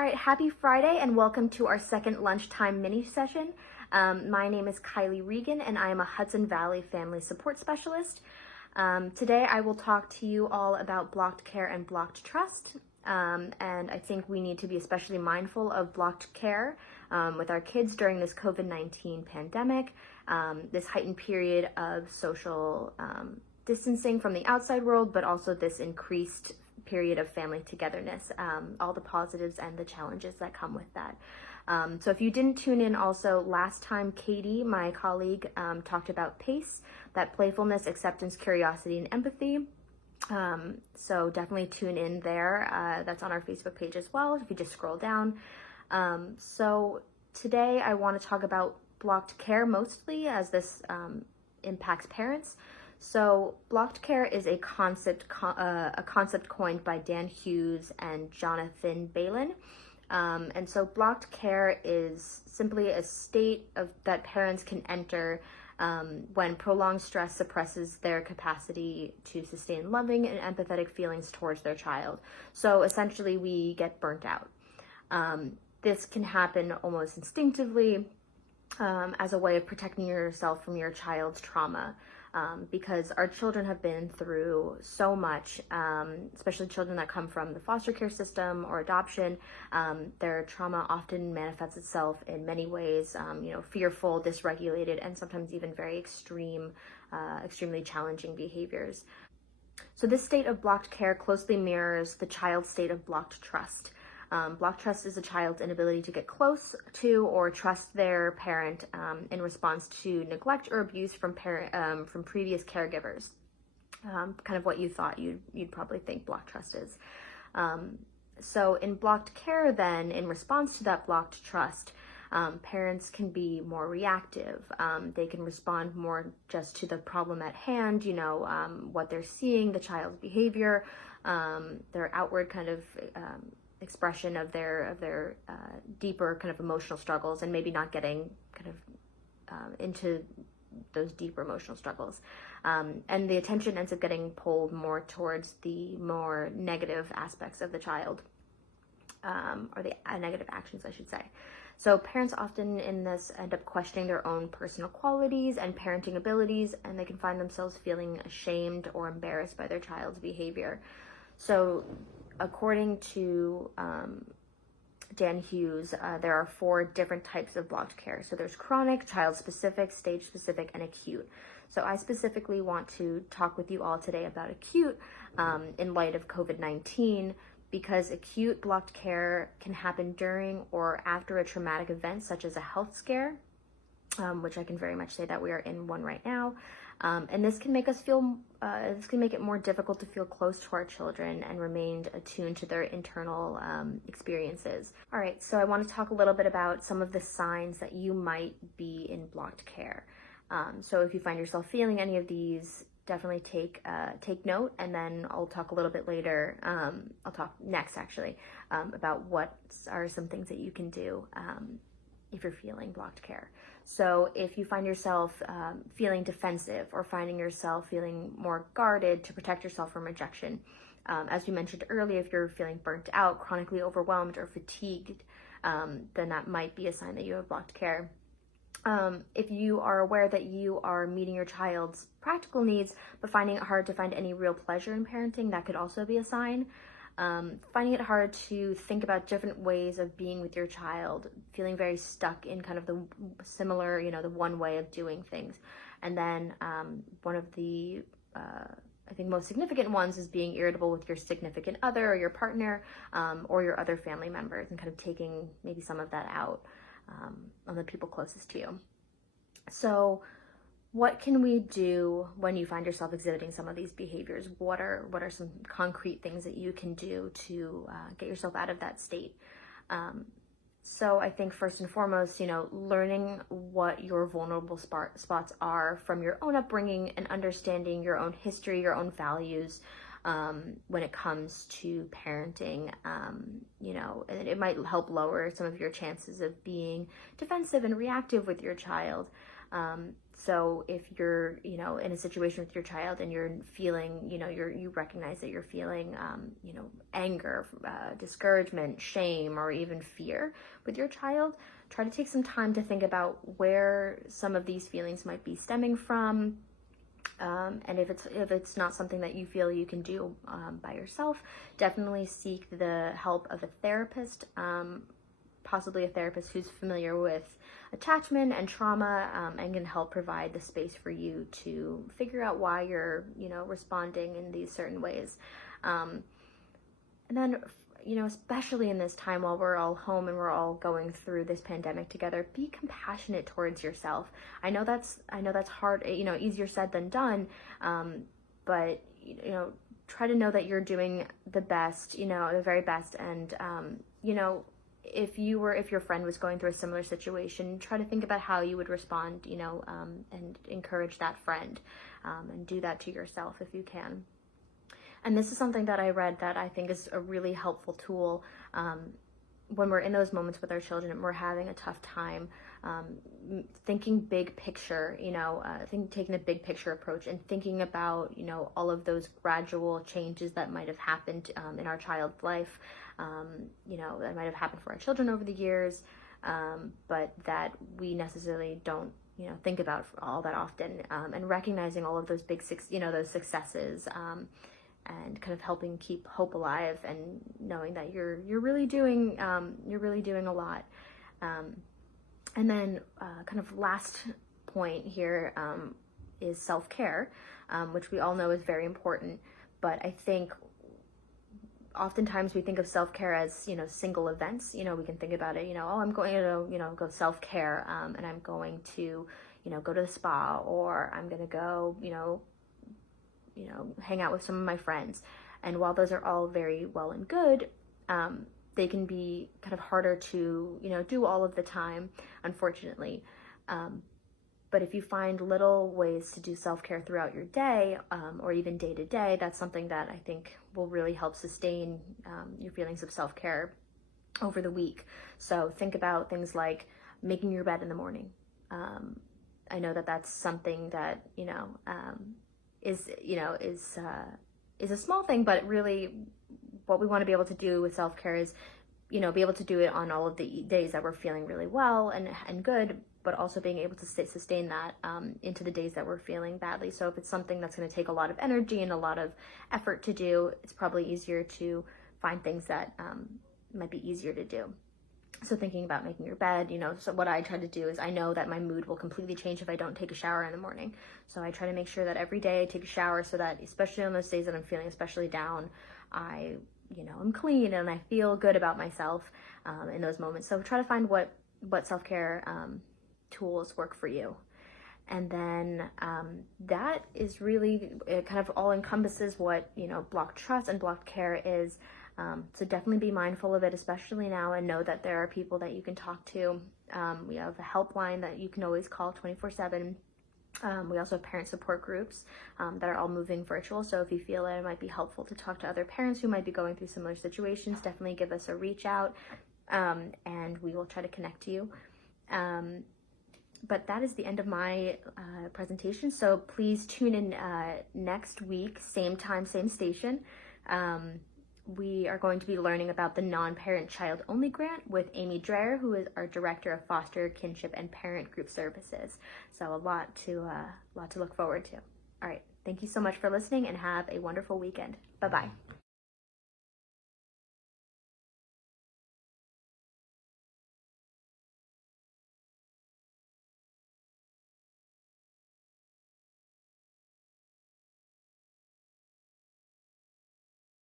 All right, happy Friday and welcome to our second lunchtime mini session. My name is Kylie Regan and I am a Hudson Valley Family Support Specialist. Today I will talk to you all about blocked care and blocked trust. And I think we need to be especially mindful of blocked care with our kids during this COVID-19 pandemic, this heightened period of social distancing from the outside world, but also this increased period of family togetherness, all the positives and the challenges that come with that. So if you didn't tune in also last time, Katie, my colleague, talked about PACE, that playfulness, acceptance, curiosity, and empathy. So definitely tune in there. That's on our Facebook page as well, if you just scroll down. So today I want to talk about blocked care mostly, as this impacts parents. So blocked care is a concept coined by Dan Hughes and Jonathan Balin. And so blocked care is simply a state that parents can enter when prolonged stress suppresses their capacity to sustain loving and empathetic feelings towards their child. So essentially we get burnt out. This can happen almost instinctively as a way of protecting yourself from your child's trauma. Because our children have been through so much, especially children that come from the foster care system or adoption. Their trauma often manifests itself in many ways, fearful, dysregulated, and sometimes even very extremely challenging behaviors. So this state of blocked care closely mirrors the child's state of blocked trust. Blocked trust is a child's inability to get close to or trust their parent in response to neglect or abuse from previous caregivers. Kind of what you thought you'd probably think blocked trust is. So in blocked care then, in response to that blocked trust, parents can be more reactive. They can respond more just to the problem at hand, what they're seeing, the child's behavior, their outward kind of expression of their deeper kind of emotional struggles, and maybe not getting kind of into those deeper emotional struggles. And the attention ends up getting pulled more towards the more negative aspects of the child, or the negative actions, I should say. So parents often in this end up questioning their own personal qualities and parenting abilities, and they can find themselves feeling ashamed or embarrassed by their child's behavior. So according to Dan Hughes, there are 4 different types of blocked care. So there's chronic, child-specific, stage-specific, and acute. So I specifically want to talk with you all today about acute in light of COVID-19, because acute blocked care can happen during or after a traumatic event, such as a health scare, which I can very much say that we are in one right now. And this can make it more difficult to feel close to our children and remain attuned to their internal experiences. All right, so I want to talk a little bit about some of the signs that you might be in blocked care. So if you find yourself feeling any of these, definitely take note, and then I'll talk a little bit later. I'll talk next actually about what are some things that you can do if you're feeling blocked care. So if you find yourself feeling defensive, or finding yourself feeling more guarded to protect yourself from rejection, as we mentioned earlier, if you're feeling burnt out, chronically overwhelmed, or fatigued, then that might be a sign that you have blocked care. If you are aware that you are meeting your child's practical needs, but finding it hard to find any real pleasure in parenting, that could also be a sign. Finding it hard to think about different ways of being with your child, feeling very stuck in kind of the similar, the one way of doing things. And then one of the, I think most significant ones is being irritable with your significant other or your partner, or your other family members, and kind of taking maybe some of that out on the people closest to you. So what can we do when you find yourself exhibiting some of these behaviors? What are some concrete things that you can do to get yourself out of that state? So I think first and foremost, learning what your vulnerable spots are from your own upbringing, and understanding your own history, your own values when it comes to parenting, and it might help lower some of your chances of being defensive and reactive with your child. So if you're, in a situation with your child and you're feeling, you recognize that you're feeling, anger, discouragement, shame, or even fear with your child, try to take some time to think about where some of these feelings might be stemming from. And if it's not something that you feel you can do by yourself, definitely seek the help of a therapist, possibly a therapist who's familiar with attachment and trauma, and can help provide the space for you to figure out why you're, responding in these certain ways. And then, especially in this time while we're all home and we're all going through this pandemic together, be compassionate towards yourself. I know that's hard, easier said than done. But, try to know that you're doing the best, the very best. And, if your friend was going through a similar situation, try to think about how you would respond, and encourage that friend, and do that to yourself if you can. And this is something that I read that I think is a really helpful tool when we're in those moments with our children and we're having a tough time, thinking big picture, taking a big picture approach and thinking about, all of those gradual changes that might have happened in our child's life, that might have happened for our children over the years, but that we necessarily don't, think about all that often, and recognizing all of those those successes, and kind of helping keep hope alive and knowing that you're really doing a lot. And then kind of last point here is self-care, which we all know is very important, but I think oftentimes we think of self-care as, single events. We can think about it, I'm going to, go self-care, and I'm going to, go to the spa, or I'm going to go, hang out with some of my friends. And while those are all very well and good, they can be kind of harder to, do all of the time, unfortunately. But if you find little ways to do self-care throughout your day, or even day to day, that's something that I think will really help sustain your feelings of self-care over the week. So think about things like making your bed in the morning. I know that that's something that, is a small thing, but really what we want to be able to do with self-care is, be able to do it on all of the days that we're feeling really well and good, but also being able to sustain that into the days that we're feeling badly. So if it's something that's going to take a lot of energy and a lot of effort to do, it's probably easier to find things that might be easier to do. So thinking about making your bed, so what I try to do is I know that my mood will completely change if I don't take a shower in the morning. So I try to make sure that every day I take a shower so that, especially on those days that I'm feeling especially down, I'm clean and I feel good about myself in those moments. So try to find what self-care tools work for you. And then that is really, it kind of all encompasses what, blocked trust and blocked care is. So definitely be mindful of it, especially now, and know that there are people that you can talk to. We have a helpline that you can always call 24/7. We also have parent support groups that are all moving virtual. So if you feel that it might be helpful to talk to other parents who might be going through similar situations, definitely give us a reach out, and we will try to connect to you. But that is the end of my presentation. So please tune in next week, same time, same station. We are going to be learning about the Non-Parent Child Only Grant with Amy Dreyer, who is our Director of Foster, Kinship, and Parent Group Services. So a lot to look forward to. All right. Thank you so much for listening and have a wonderful weekend. Bye-bye.